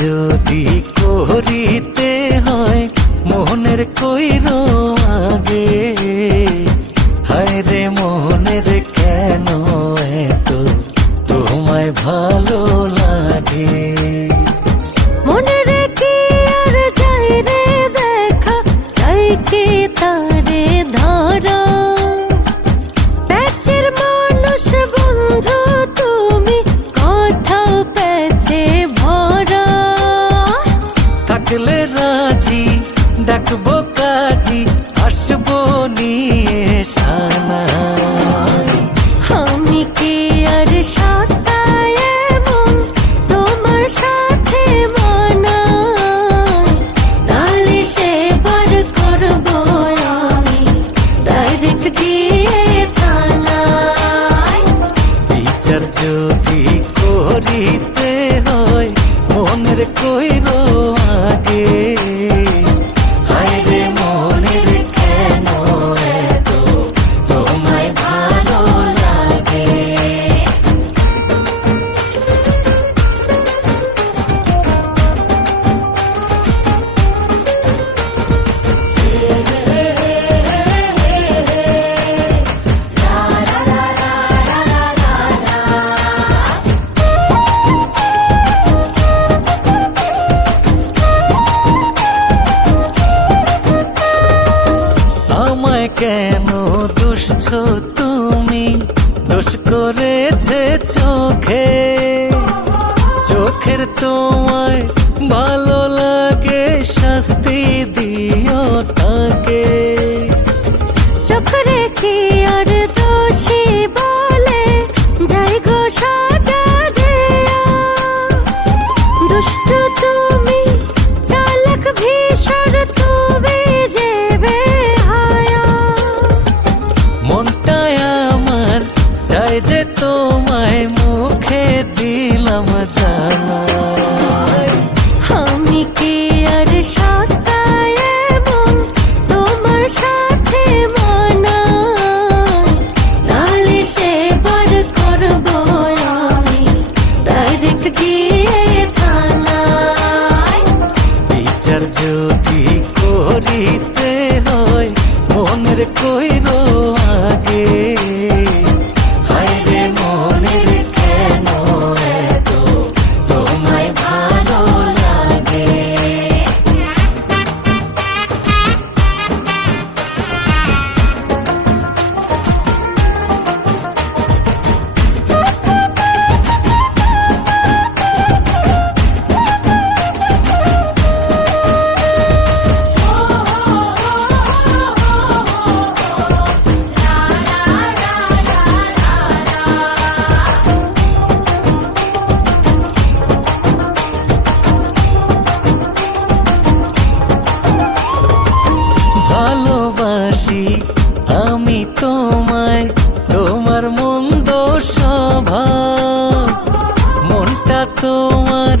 যদি করিতে হয় মোহনের কইরো আগে, হায় রে মোহনের কেন এত তোমায় ভালো লাগে। মনে রেখে আর যাই রে দেখা, চাই কি তারে ধরা। প্যাচের মানুষ বন্ধু তুমি, কোথাও প্যাচে ভরা। থাকলে রাজি ডাকবো কাজী, আসবো নিয়ে সানা। আমি কি আর সস্তায় এমন তোমার সাথে মানাই, নালিশে বার করবো আমি ডাইরেক্ট গিয়ে থানায়। বিচার যদি করিতে হয় মনের কইরো আগে, হায় রে মনের কেন এত তোমায় ভালো লাগে। আমায় কেন দুষছো তুমি, দোষ করেছে চোখে। চোখের তোমায় ভালো লাগে, শাস্তি দিও তাকে। চোখ রেখে আর দোষী বলে যাই গো সাজা দেয়া। দুষ্ট তুমি, চালাক ভীষণ তুমি যে বেহায়া। মনটায় আমার চাই যে তোমায় মুখে দিলাম জানা। আমি কি আর সস্তায় এমন তোমার সাথে মানাই, নালিশে বার করবো আমি ডাইরেক্ট গিয়ে থানায়। বিচার যদি করিতে হয় মনের কইরো আগে, হায় রে মনের কেন এত তোমায় ভালো লাগে। ভালোবাসি আমি তোমায়, তোমার মন্দ স্বভাব। মনটা তোমার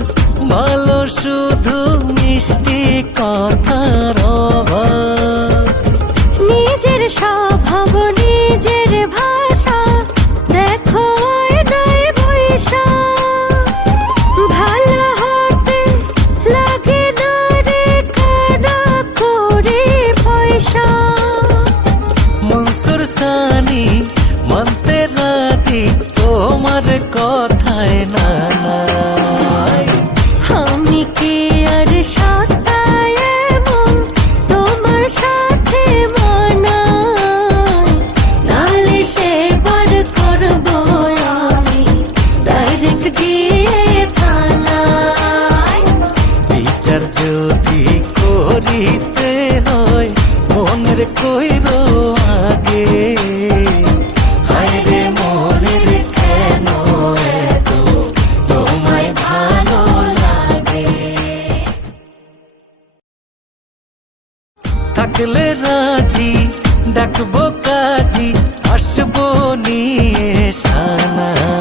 ভালো, শুধু মিষ্টি কথার অভাব। নিজের স্বভাব নিজের ভাষা দেখো আয়নায় বৈশা। ভালো হতে লাগে না রে কানা করে পয়সা। মনসুর সানি মানতে রাজি তোমার কথায় না। আমি কি আর সস্তায় এমন তোমার সাথে মানাই, নালিশে বার করবো আমি ডাইরেক্ট গিয়ে থানায়। বিচার যদি করিতে হয় মনের কইরো আগে, হায় রে থাকলে রাজি ডাকবো কাজী আসবো নিয়ে সানা।